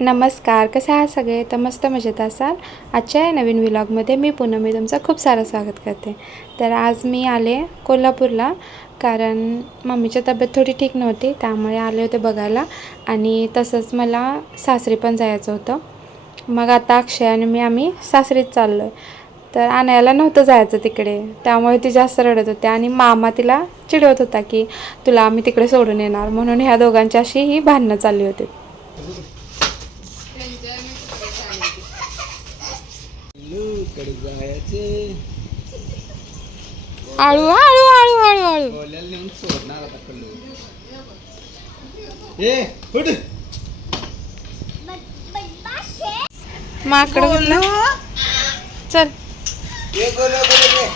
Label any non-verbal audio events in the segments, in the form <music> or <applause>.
नमस्कार कसे आहात सगळे? तर मस्त मजेत असाल? आजच्या या नवीन व्लॉगमध्ये मी पुन्हा मी तुमचं खूप सारं स्वागत करते. तर आज मी आले कोल्हापूरला कारण मम्मीची तब्येत थोडी ठीक नव्हती त्यामुळे आले होते बघायला आणि तसंच मला सासरी पण जायचं होतं. मग आता अक्षय आणि मी आम्ही सासरीत चाललो आहे तर आणायला नव्हतं जायचं तिकडे त्यामुळे ती जास्त रडत होते आणि मामा तिला चिडवत होता की तुला आम्ही तिकडे सोडून येणार म्हणून ह्या दोघांची अशी ही भांडणं चालली होती. जायचे. हळू हळू हळू हळू हळू. गोल्याला नेऊन सोडणार आता कल्लू. ए उठ. माकड चल. ये गोल्या गोल्या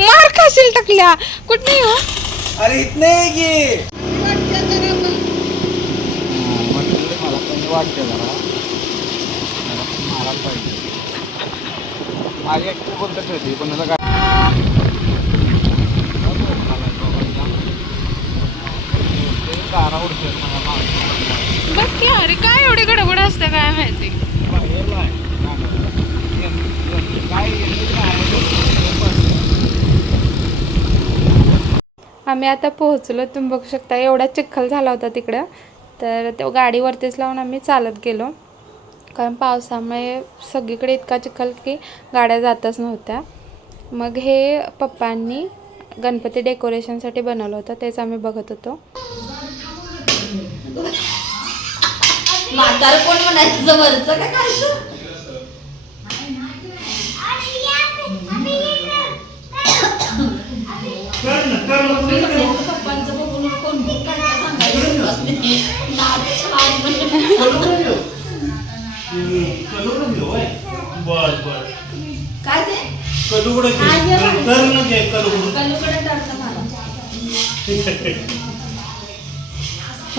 मार खाशील टाकल्या. कुठ नाही हो? अरे इथं नाही की मला पण वाटते जरा. मारायला पाहिजे. माझी ऍक्च्युली कोणतं खेळते पण आता काय? उडते बघ की अरे काय एवढी गडबड असते काय माहिती? आहे. काय आम्ही आता पोहोचलो तुम्ही बघू शकता एवढा चिखल झाला होता तिकडं. तर तो गाडीवरतीच लावून आम्ही चालत गेलो. कारण पावसामुळे सगळीकडे इतका चिखल की गाड्या जातच नव्हत्या. मग हे पप्पांनी गणपती डेकोरेशनसाठी बनवलं होतं तेच आम्ही बघत होतो. म्हातार कोण म्हणायचं वरचं काय? टरतं मला.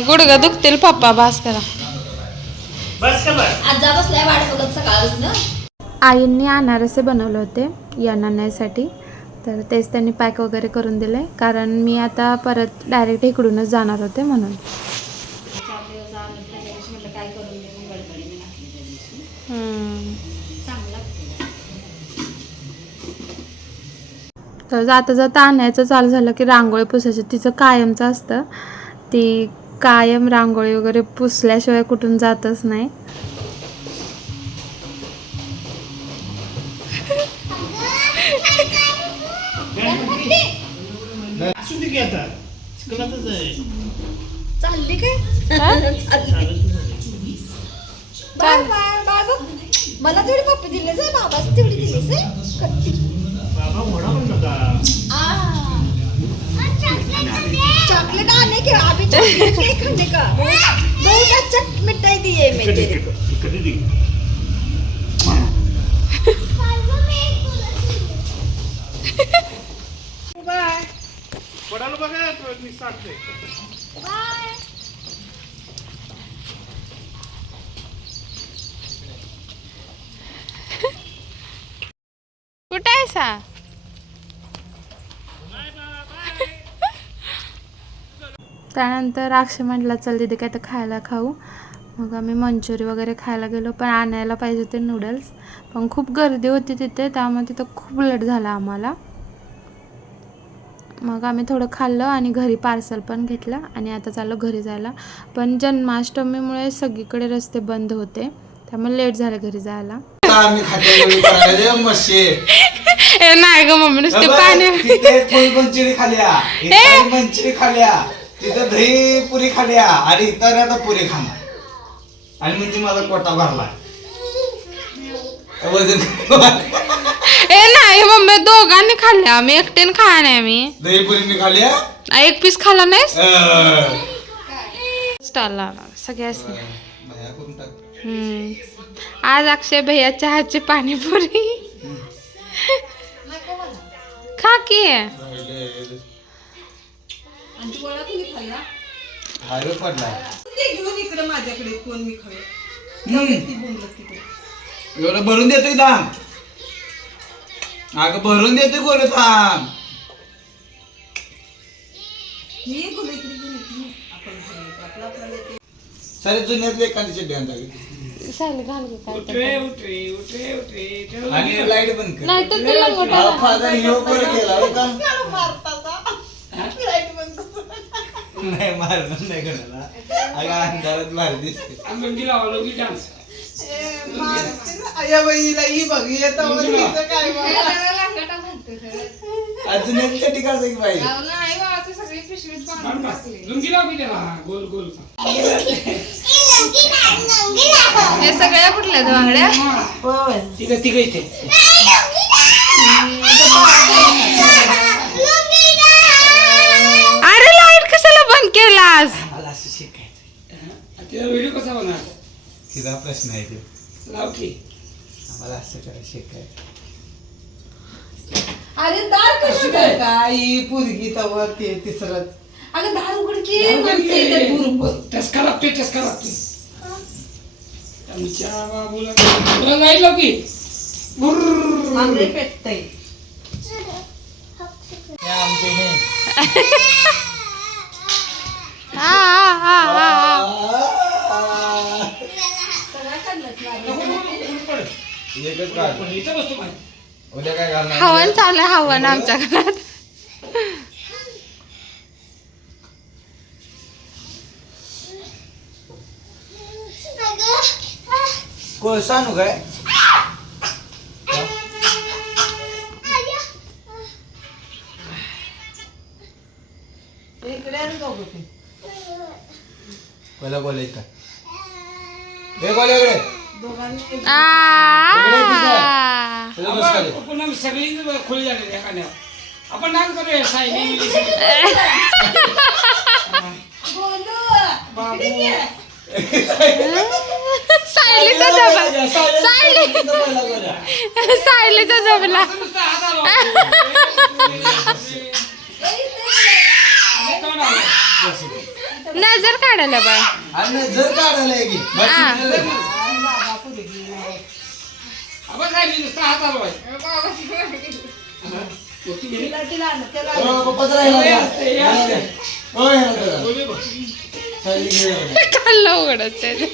गुडघं दुखतील पप्पा भास करा. आजा बसलाय वाट बघत सकाळपासून. आईंनी अनारसे बनवले होते या नाण्यासाठी. तर तेच त्यांनी पॅक वगैरे करून दिले. कारण मी आता परत डायरेक्ट इकडूनच जाणार होते म्हणून. हम्म. तर जाता जाता आणायचं चालू झालं की रांगोळी पुसायची तिचं कायमचं असतं. ती कायम रांगोळी वगैरे पुसल्याशिवाय कुठून जातच नाही. चालली काय? मला तेवढी पप्पी दिलीस आहे बाबाच तेवढी दिलीस के अभी चॉकलेट नहीं खाने का बहुत अच्छा मिठाई दी है? मैं कधी तेरे को कधी दे पडायला बघा मी सांगते कुठं आहे सा त्यानंतर अक्षय म्हटला चल तिथे काय तर खायला खाऊ. मग आम्ही मंचुरी वगैरे खायला गेलो पण आणायला पाहिजे होते नूडल्स पण खूप गर्दी होती तिथे त्यामुळे तिथं खूप लेट झाला आम्हाला. मग आम्ही थोडं खाल्लं आणि घरी पार्सल पण घेतलं आणि आता चाललो घरी जायला. पण जन्माष्टमीमुळे सगळीकडे रस्ते बंद होते त्यामुळे लेट झालं घरी जायला. नाही ग मम्मी नुसते पाणी तिथे दही पुरी खाल्या आणि इतर आता पुरी खाणार. आणि म्हणजे माझा कोटा भरला वजन <laughs> ए नाही मम्मी दोघांनी खाल्ल्या. आम्ही एकट्याने खाया नाही आम्ही. दही पुरी खाल्या आ, एक पीस खाल्ला नाहीस? अं. स्टॉलला सगळ्याच बाया करून टाक. हम्म. आज अक्षय भैया चहाची पाणीपुरी. खा की. राहिले. हायवे पडलाय ते घेऊन इकडे माझ्याकडे कोण मी खवे हम्म. ती बोंबलत तिकडे. एवढं भरून देतोय थांब. अगं भरून देतोय गोरे थांब. मी बोलू इकडे गेली की आपण घरी आपलं आपल्याला ते सारे जुन्यातले एखादी चड्डी आणता का? घाल गं काय आणि लाइट बंद कर. नाही तर फादर ह्यो हो का? नाही मारणार नाही कोणाला. अगं अंधारात भारी दिसते आम्ही लुंगी लावा लुंगी डान्स ही बघ येतं काय बघ. अजून एक चड्डी काढता की पाहिजे लुंगी लाव की त्याला. गोल गोल. हे सगळ्या कुठल्या आहेत बांगड्या तिघ तिघ इथे. बंद केलास मला असं शिकायचं तिला व्हिडिओ कसा बनणार तिचा प्रश्न आहे ते. लाव की. आम्हाला असं करा शिकायचं अरे दार कसं काय? काय पोरगी तवर ते तिसरंच अगं दार उघडकी. माणसं येतात भुरभुर. टसका लागतोय टसका लागतोय. आमच्या बाबूला तुला नाही लाव की. बुर्र. पेटतंय. हे आमचे हे. <laughs> उद्या काय घालणार हवन चालू आहे हवन आमच्या घरात. कोळसा आणू काय? इकडे आणि. पहिला कॉलेज का हे सगळी खुली झालेली आहे आपण करूया सायली सायलीचा जबला. सायली. सायलीचा जबला. नजर काढायला बाय आणि जर काढायला आहे की. आपण काय मी नुसतं हात आलो उघडत त्याच्या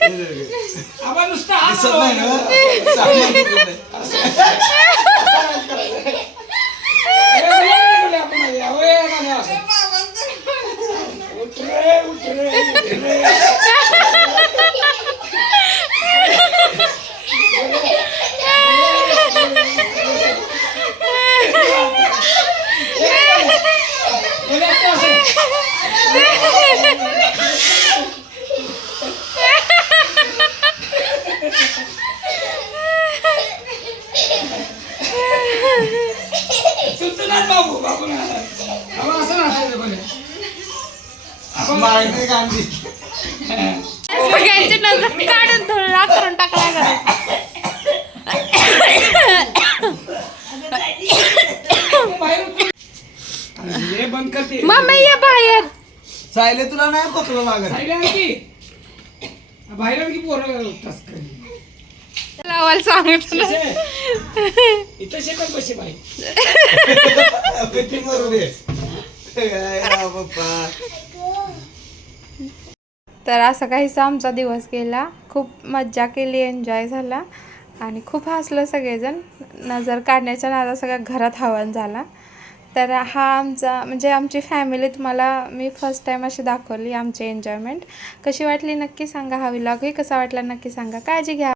<laughs> आपण नुसतं दिसत नाही ना <laughs> आहे. सामान दिसत नाही. हे बोलू बोलू आपण हे. हो, हे गाणं असं. उठ रे, उठ रे, उठ रे. बोलू आपण असं. तुमचं बाबू बाबू नाही आपण असं नसायचं बोले मागणी दिसते. सगळ्यांची नजर काढून धुळा करून टाकला बाहेर. हे बंद करते मम्मी ये बाहेर. सायले तुला नाही पकलं लागत? बाहेर आण की. बाहेर आण की पोरं. लावायला सांगत शे, इथं शेतात बसे बाई किती <laughs> मरू दे. काय राव पप्पा. तर असा काहीसा आमचा दिवस गेला. खूप मज्जा केली एन्जॉय झाला आणि खूप हसलं सगळेजण. नजर काढण्याच्या नादा सगळ्या घरात हवन झाला. तर हा आमचा म्हणजे आमची फॅमिली तुम्हाला मी फर्स्ट टाईम अशी दाखवली आमची एन्जॉयमेंट कशी वाटली नक्की सांगा. हा विलॉगही कसा वाटला नक्की सांगा. काळजी घ्या.